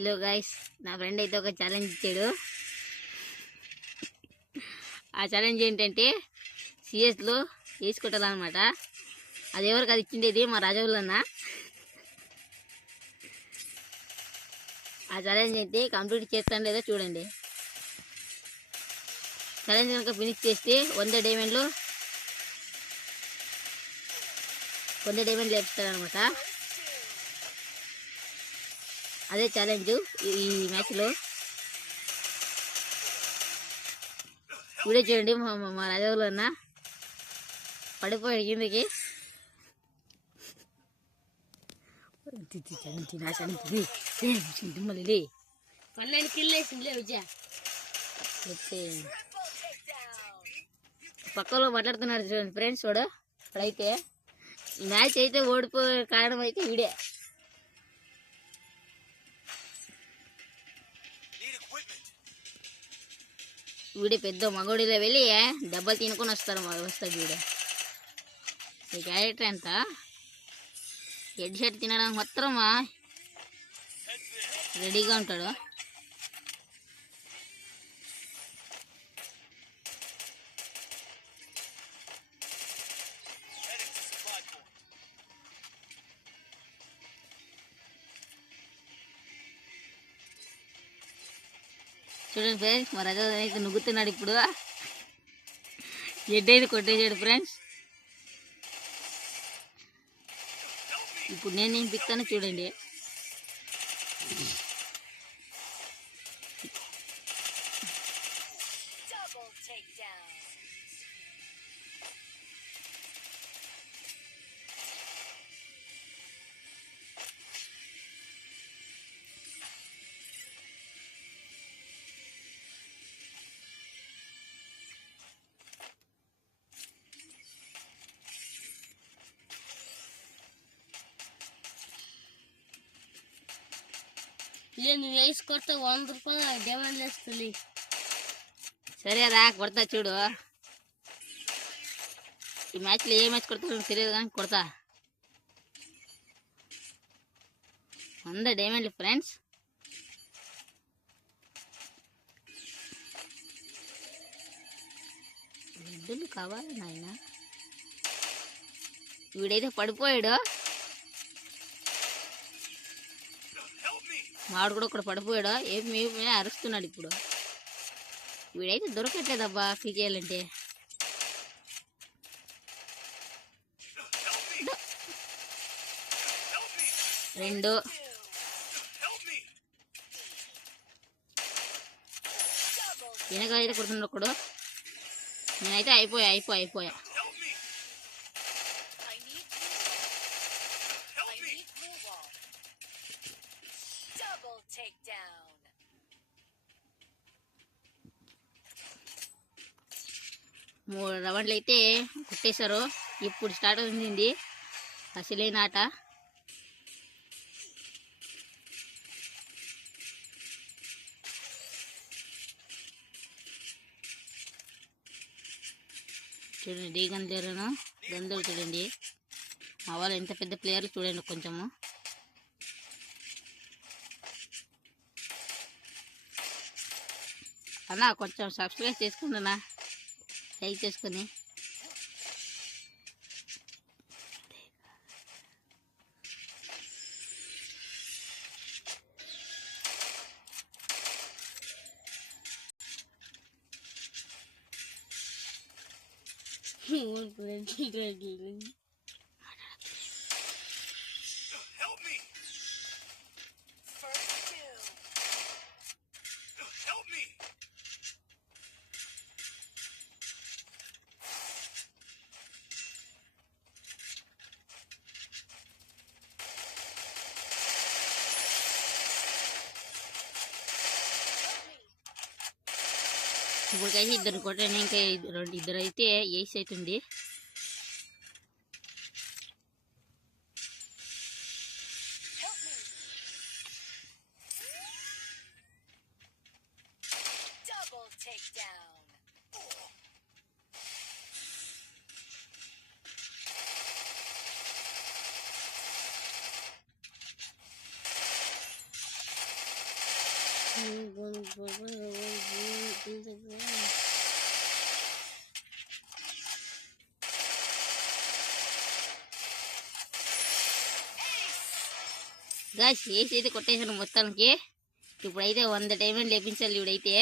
Hello guys, నా ఫ్రెండ్ అయితే ఒక ఛాలెంజ్ ఇచ్చాడు. ఆ ఛాలెంజ్ ఏంటంటే సిఎస్లో వేసుకుంటారనమాట. అది ఎవరికి అది ఇచ్చిండేది మా రాజవులన్న. ఆ ఛాలెంజ్ అయితే కంప్లీట్ చేస్తాను లేదో చూడండి. ఛాలెంజ్ కనుక ఫినిష్ చేస్తే 100 డైమండ్లు లేపుతారనమాట. అదే ఛాలెంజ్ ఈ మ్యాచ్లో. వీడియో చూడండి. మా రాజవులు అన్న పడిపోయాడు కిందకి. మళ్ళీ పన్నెండు కిల్ వేసిందిలే విజయ. పక్కలో మాట్లాడుతున్నాడు చూడండి ఫ్రెండ్స్. వాడు ఇప్పుడైతే మ్యాచ్ అయితే ఓడిపోయే కారణం అయితే వీడే. వీడే పెద్ద మగోడిలో వెళ్ళి దెబ్బలు తినుకొని వస్తాడు వీడు. ఈ క్యారెక్టర్ ఎంత హెడ్ షర్ట్ తినడానికి మాత్రం రెడీగా ఉంటాడు. చూడండి ఫ్రెండ్స్, మా రాజా అయితే నుగ్గుతున్నాడు. ఇప్పుడు హెడ్ అయితే కొట్టేసాడు ఫ్రెండ్స్. ఇప్పుడు నేనేం పిక్తాను చూడండి. నేను వేసి కొడితే 100 రూపాయలు డిమాండ్ వేస్తుంది. సరే రా, కొడతా చూడు. ఈ మ్యాచ్లో ఏ మ్యాచ్ కొడతా తెలియదు కానీ కొడతా. 100 డైమండ్లు ఫ్రెండ్స్. రెడ్డులు కావాలి నాయన. వీడైతే పడిపోయాడు. మాడు కూడా ఒకడు పడిపోయాడు. ఏమి అరుస్తున్నాడు. ఇప్పుడు వీడైతే దొరకట్లేదబ్బా ఫీ చేయాలంటే. రెండు వెనక అయితే కొడుతున్నాడు ఒకడు. నేనైతే అయిపోయా. మూడు రౌండ్లు అయితే కొట్టేశారు. ఇప్పుడు స్టార్ట్ అవుతుంది అసలైన ఆట. చూడండి గందరు చూడండి. మా వాళ్ళు ఎంత పెద్ద ప్లేయర్లు చూడండి. కొంచెము అన్నా కొంచెం సబ్స్క్రైబ్ చేసుకుంటున్నా, లైక్ చేసుకొని. ఇప్పటికైతే ఇద్దరు కొట్టాను. ఇంకా ఇద్దరు అయితే ఏస్ అవుతుంది. గాయ్స్ ఏసి అయితే కొట్టేసాను మొత్తానికి. ఇప్పుడైతే 100 డైమండ్ లేపించాలి ఇప్పుడైతే.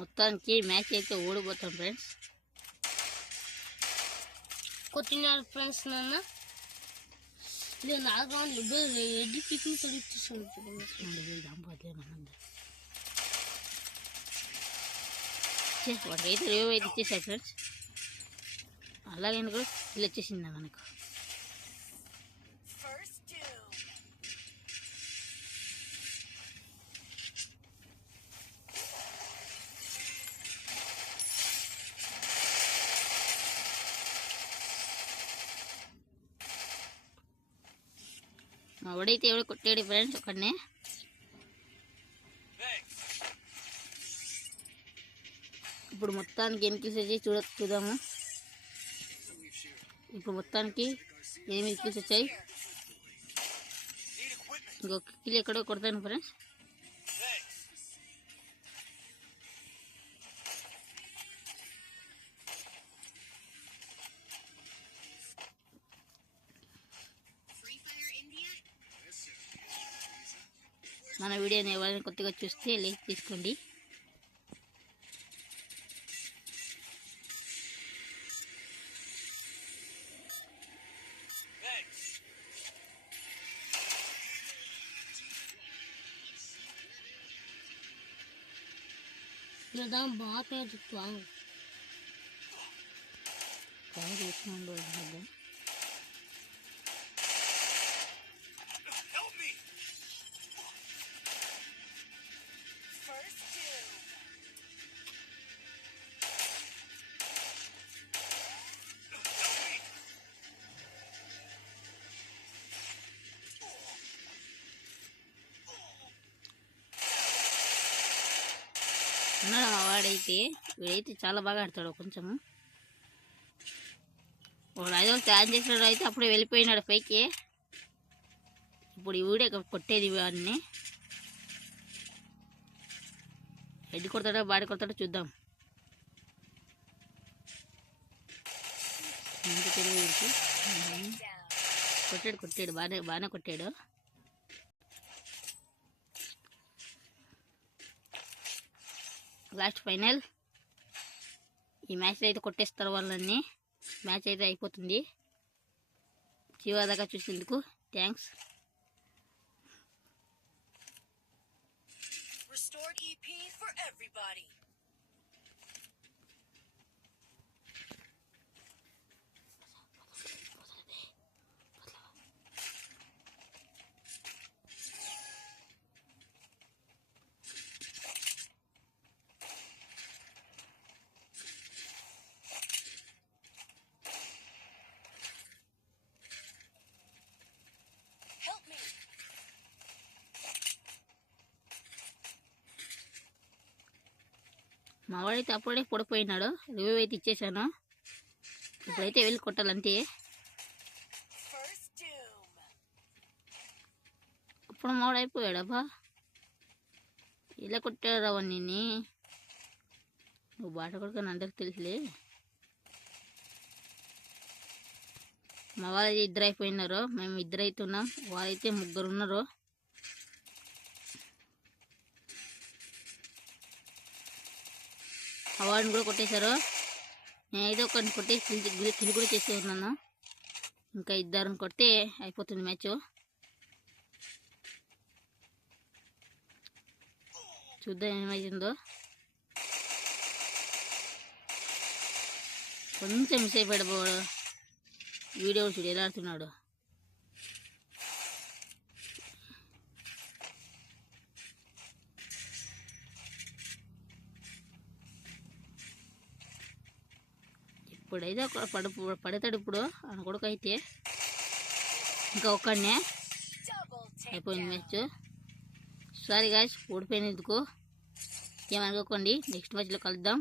మొత్తానికి మ్యాచ్ అయితే ఓడిపోతాం ఫ్రెండ్స్. కొట్టినారు ఫ్రెండ్స్ నాన్న. నేను 4 రౌండ్లు ఎడ్డి పిక్ని తొలిచేసాను. వాటికైతే రివ్యూ అయితే ఇచ్చేసాయి ఫ్రెండ్స్. అలాగే కూడా ఇల్లు వచ్చేసిందా మనకు. మా వాడైతే ఎవడో కొట్టాడు ఫ్రెండ్స్ ఒకడినే. ఇప్పుడు మొత్తానికి ఎన్ని కిల్స్ వచ్చాయి చూద్దాము. ఇప్పుడు మొత్తానికి 8 కిల్స్ వచ్చాయి. ఇంకొక కిల్ ఎక్కడో కొడతాను ఫ్రెండ్స్. మన వీడియోని ఎవరైనా కొత్తగా చూస్తే లైక్ తీసుకోండి. బాగా పెడుతున్నాను. ఉన్నాడు మా వాడైతే. వీడైతే చాలా బాగా ఆడతాడు. కొంచెము వాడు ఐదో తయారు చేసినాడు అయితే అప్పుడే వెళ్ళిపోయినాడు పైకి. ఇప్పుడు ఈ వీడే కొట్టేది వాడిని. హెడ్ కొడతాడో బాడీ కొడతాడో చూద్దాం. కొట్టాడు బాగానే కొట్టాడు. Last final. ఈ మ్యాచ్ అయితే కొట్టేస్తారు వాళ్ళని. మ్యాచ్ అయితే అయిపోతుంది. చివరిదాకా చూసేందుకు థ్యాంక్స్. మా వాడైతే అప్పుడే పడిపోయినాడు. రివ్యూ అయితే ఇచ్చేసాను. ఇప్పుడైతే వెళ్ళి కొట్టాలంతే. అప్పుడు మా వాడు అయిపోయాడబ్బా. ఇలా కొట్టాడు అవన్నీ. నువ్వు బాట కొడుకొని అందరికి తెలుసులే. మా వాళ్ళైతే 2 అయిపోయినారు. మేము 2 అవుతున్నాం. వాళ్ళైతే 3 ఉన్నారు. అవార్డుని కూడా కొట్టేశారు. నేనైతే ఒకరిని కొట్టేసి కిల్ కూడా చేసి ఉన్నాను. ఇంకా 2 కొడితే అయిపోతుంది మ్యాచ్. చూద్దాం ఏమైందో. కొంచెం మిస్ అయిపోయాడు బాడు. వీడియో చూడు ఎలా ఆడుతున్నాడు. ఇప్పుడైతే పడతాడు ఇప్పుడు ఆయన కొడుకు అయితే. ఇంకా ఒక్కడనే అయిపోయింది మ్యాచ్. సారీ గాయ్స్, ఓడిపోయినందుకు ఏమనుకోకండి. నెక్స్ట్ మ్యాచ్లో కలుద్దాం.